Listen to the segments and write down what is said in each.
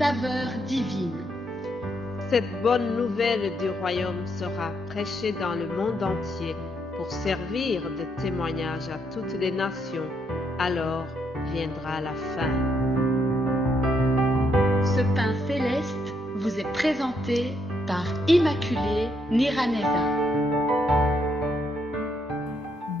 saveur divine. Cette bonne nouvelle du royaume sera prêchée dans le monde entier pour servir de témoignage à toutes les nations. Alors viendra la fin. Ce pain céleste vous est présenté par Immaculée Niraneza.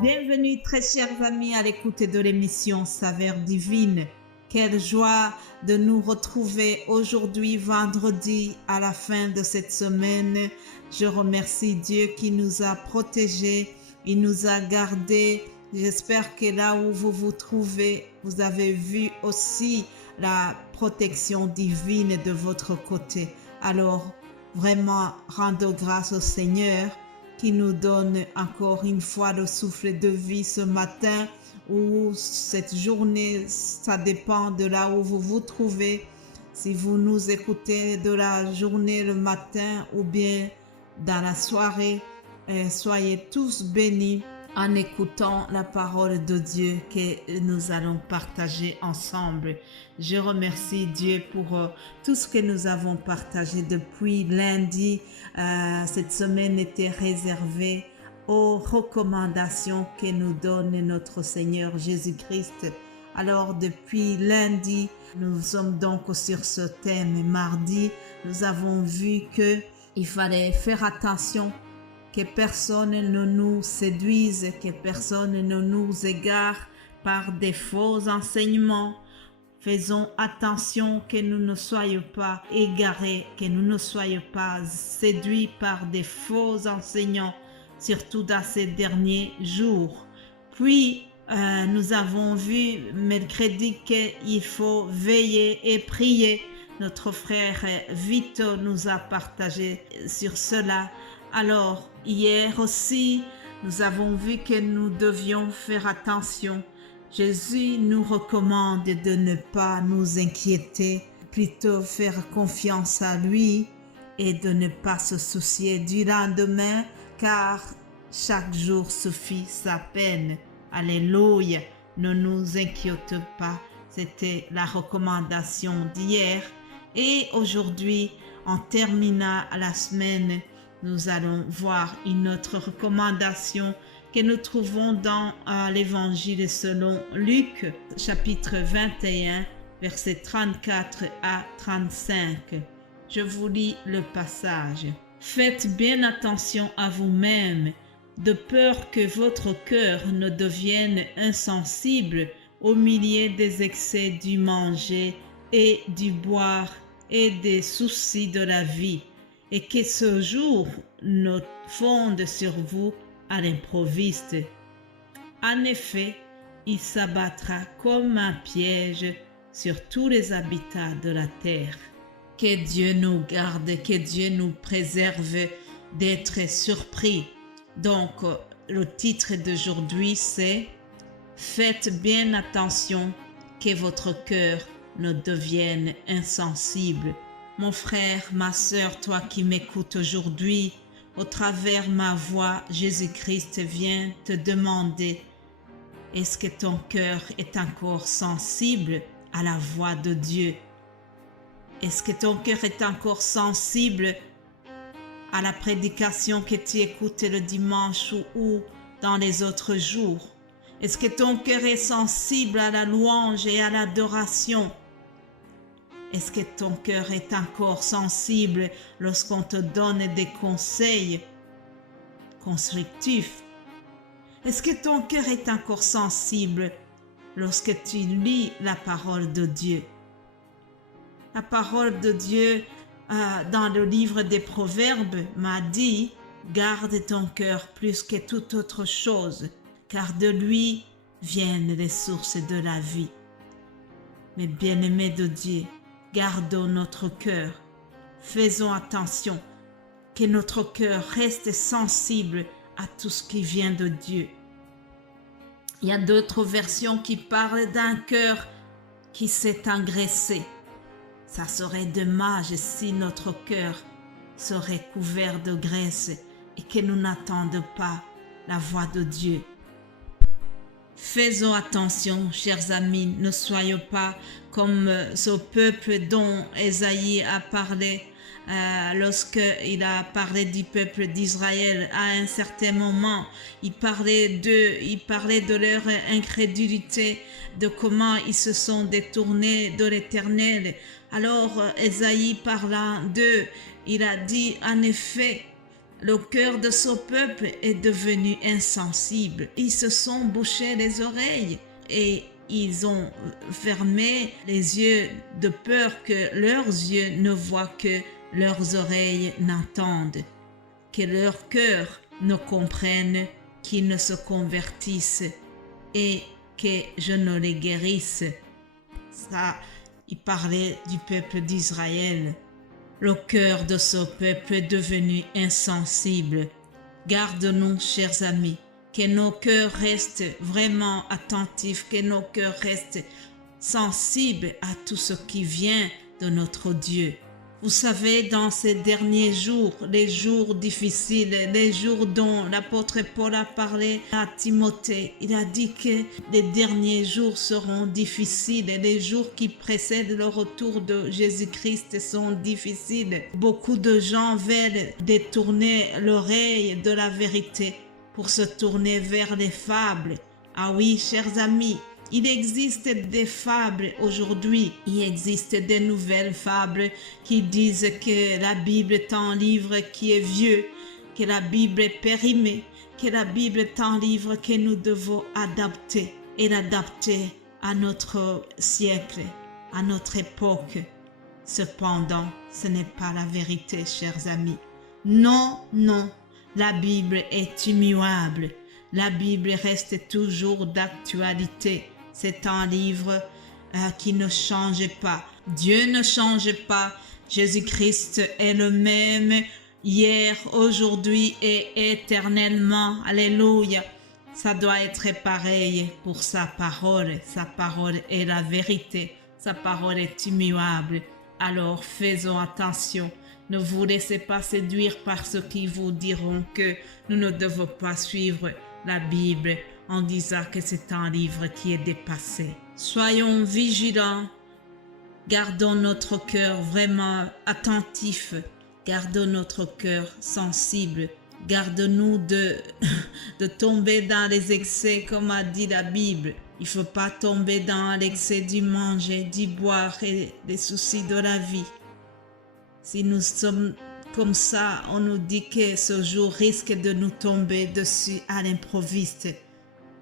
Bienvenue très chers amis à l'écoute de l'émission Saveur divine. Quelle joie de nous retrouver aujourd'hui vendredi à la fin de cette semaine. Je remercie Dieu qui nous a protégés, il nous a gardés. J'espère que là où vous vous trouvez, vous avez vu aussi la protection divine de votre côté. Alors, vraiment, rendons grâce au Seigneur qui nous donne encore une fois le souffle de vie ce matin ou cette journée. Ça dépend de là où vous vous trouvez. Si vous nous écoutez de la journée, le matin ou bien dans la soirée, soyez tous bénis en écoutant la parole de Dieu que nous allons partager ensemble. Je remercie Dieu pour tout ce que nous avons partagé depuis lundi. Cette semaine était réservée aux recommandations que nous donne notre Seigneur Jésus-Christ. Alors depuis lundi, nous sommes donc sur ce thème. Mardi, nous avons vu qu'il fallait faire attention que personne ne nous séduise, que personne ne nous égare par des faux enseignements. Faisons attention que nous ne soyons pas égarés, que nous ne soyons pas séduits par des faux enseignants, surtout dans ces derniers jours. Puis, nous avons vu mercredi qu'il faut veiller et prier. Notre frère Vito nous a partagé sur cela. Alors, hier aussi, nous avons vu que nous devions faire attention. Jésus nous recommande de ne pas nous inquiéter, plutôt faire confiance à lui et de ne pas se soucier du lendemain, car chaque jour suffit sa peine. Alléluia, ne nous inquiétons pas. C'était la recommandation d'hier. Et aujourd'hui, en terminant la semaine, nous allons voir une autre recommandation que nous trouvons dans l'évangile selon Luc, chapitre 21, versets 34 à 35. Je vous lis le passage. Faites bien attention à vous-même, de peur que votre cœur ne devienne insensible au milieu des excès du manger et du boire et des soucis de la vie, et que ce jour ne fonde sur vous à l'improviste. En effet, il s'abattra comme un piège sur tous les habitants de la terre. Que Dieu nous garde, que Dieu nous préserve d'être surpris. Donc, le titre d'aujourd'hui, c'est « Faites bien attention que votre cœur ne devienne insensible ». Mon frère, ma sœur, toi qui m'écoutes aujourd'hui, au travers ma voix, Jésus-Christ vient te demander, est-ce que ton cœur est encore sensible à la voix de Dieu? Est-ce que ton cœur est encore sensible à la prédication que tu écoutes le dimanche ou dans les autres jours? Est-ce que ton cœur est sensible à la louange et à l'adoration? Est-ce que ton cœur est encore sensible lorsqu'on te donne des conseils constructifs? Est-ce que ton cœur est encore sensible lorsque tu lis la parole de Dieu? La parole de Dieu dans le livre des Proverbes m'a dit « Garde ton cœur plus que toute autre chose, car de lui viennent les sources de la vie. » Mes bien-aimés de Dieu, gardons notre cœur. Faisons attention que notre cœur reste sensible à tout ce qui vient de Dieu. Il y a d'autres versions qui parlent d'un cœur qui s'est engraissé. Ça serait dommage si notre cœur serait couvert de graisse et que nous n'attendions pas la voix de Dieu. faisons attention, chers amis, ne soyons pas comme ce peuple dont Ésaïe a parlé lorsqu'il a parlé du peuple d'Israël. À un certain moment, il parlait de leur incrédulité, de comment ils se sont détournés de l'Éternel. Alors Ésaïe parlant d'eux, il a dit en effet, le cœur de ce peuple est devenu insensible. Ils se sont bouchés les oreilles et ils ont fermé les yeux de peur que leurs yeux ne voient, que leurs oreilles n'entendent, que leur cœur ne comprenne, qu'ils ne se convertissent et que je ne les guérisse. Ça, il parlait du peuple d'Israël. Le cœur de ce peuple est devenu insensible. Garde-nous, chers amis, que nos cœurs restent vraiment attentifs, que nos cœurs restent sensibles à tout ce qui vient de notre Dieu. Vous savez, dans ces derniers jours, les jours difficiles, les jours dont l'apôtre Paul a parlé à Timothée, il a dit que les derniers jours seront difficiles et les jours qui précèdent le retour de Jésus-Christ sont difficiles. Beaucoup de gens veulent détourner l'oreille de la vérité pour se tourner vers les fables. Ah oui, chers amis, il existe des fables aujourd'hui, il existe des nouvelles fables qui disent que la Bible est un livre qui est vieux, que la Bible est périmée, que la Bible est un livre que nous devons adapter et l'adapter à notre siècle, à notre époque. Cependant, ce n'est pas la vérité, chers amis. Non, non, la Bible est immuable. La Bible reste toujours d'actualité. C'est un livre qui ne change pas. Dieu ne change pas. Jésus-Christ est le même hier, aujourd'hui et éternellement. Alléluia. Ça doit être pareil pour sa parole. Sa parole est la vérité. Sa parole est immuable. Alors faisons attention. Ne vous laissez pas séduire par ceux qui vous diront que nous ne devons pas suivre la Bible en disant que c'est un livre qui est dépassé. Soyons vigilants, gardons notre cœur vraiment attentif, gardons notre cœur sensible, garde-nous de tomber dans les excès comme a dit la Bible. Il ne faut pas tomber dans l'excès du manger, du boire et des soucis de la vie. Si nous sommes comme ça, on nous dit que ce jour risque de nous tomber dessus à l'improviste.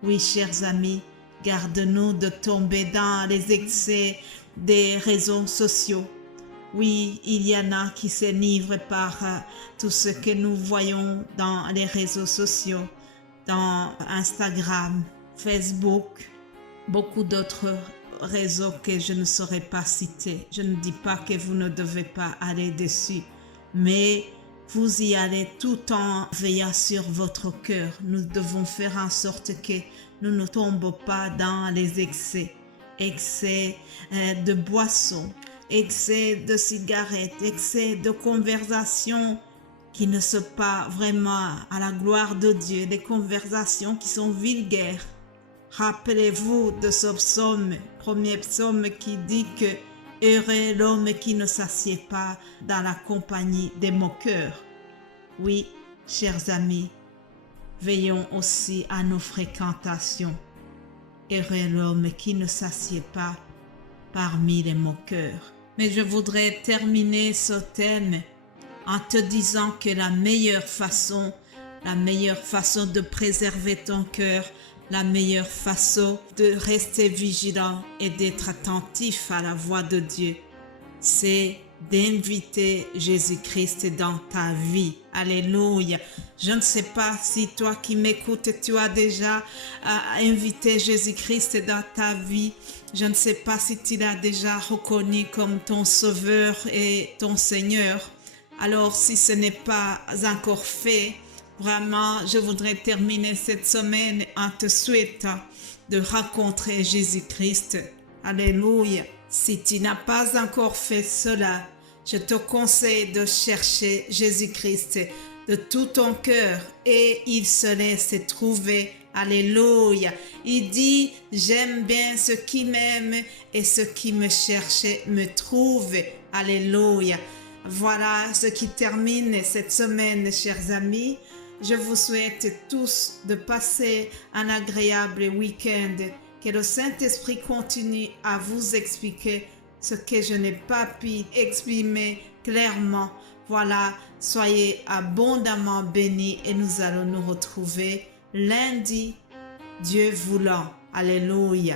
Oui, chers amis, garde-nous de tomber dans les excès des réseaux sociaux. Oui, il y en a qui s'enivrent par tout ce que nous voyons dans les réseaux sociaux, dans Instagram, Facebook, beaucoup d'autres réseaux que je ne saurais pas citer. Je ne dis pas que vous ne devez pas aller dessus, mais vous y allez tout en veillant sur votre cœur. Nous devons faire en sorte que nous ne tombons pas dans les excès de boissons, excès de cigarettes, excès de conversations qui ne sont pas vraiment à la gloire de Dieu, des conversations qui sont vulgaires. Rappelez-vous de ce psaume, premier psaume qui dit que heureux l'homme qui ne s'assied pas dans la compagnie des moqueurs. Oui, chers amis, veillons aussi à nos fréquentations. Heureux l'homme qui ne s'assied pas parmi les moqueurs. Mais je voudrais terminer ce thème en te disant que la meilleure façon de préserver ton cœur, la meilleure façon de rester vigilant et d'être attentif à la voix de Dieu, c'est d'inviter Jésus-Christ dans ta vie. Alléluia. Je ne sais pas si toi qui m'écoutes, tu as déjà invité Jésus-Christ dans ta vie. Je ne sais pas si tu l'as déjà reconnu comme ton Sauveur et ton Seigneur. Alors, si ce n'est pas encore fait, vraiment, je voudrais terminer cette semaine en te souhaitant de rencontrer Jésus-Christ. Alléluia. Si tu n'as pas encore fait cela, je te conseille de chercher Jésus-Christ de tout ton cœur et il se laisse trouver Alléluia. Il dit, j'aime bien ceux qui m'aiment et ceux qui me cherchent me trouvent. Alléluia. Voilà ce qui termine cette semaine, chers amis. Je vous souhaite tous de passer un agréable week-end. Que le Saint-Esprit continue à vous expliquer ce que je n'ai pas pu exprimer clairement. Voilà, soyez abondamment bénis et nous allons nous retrouver lundi, Dieu voulant. Alléluia.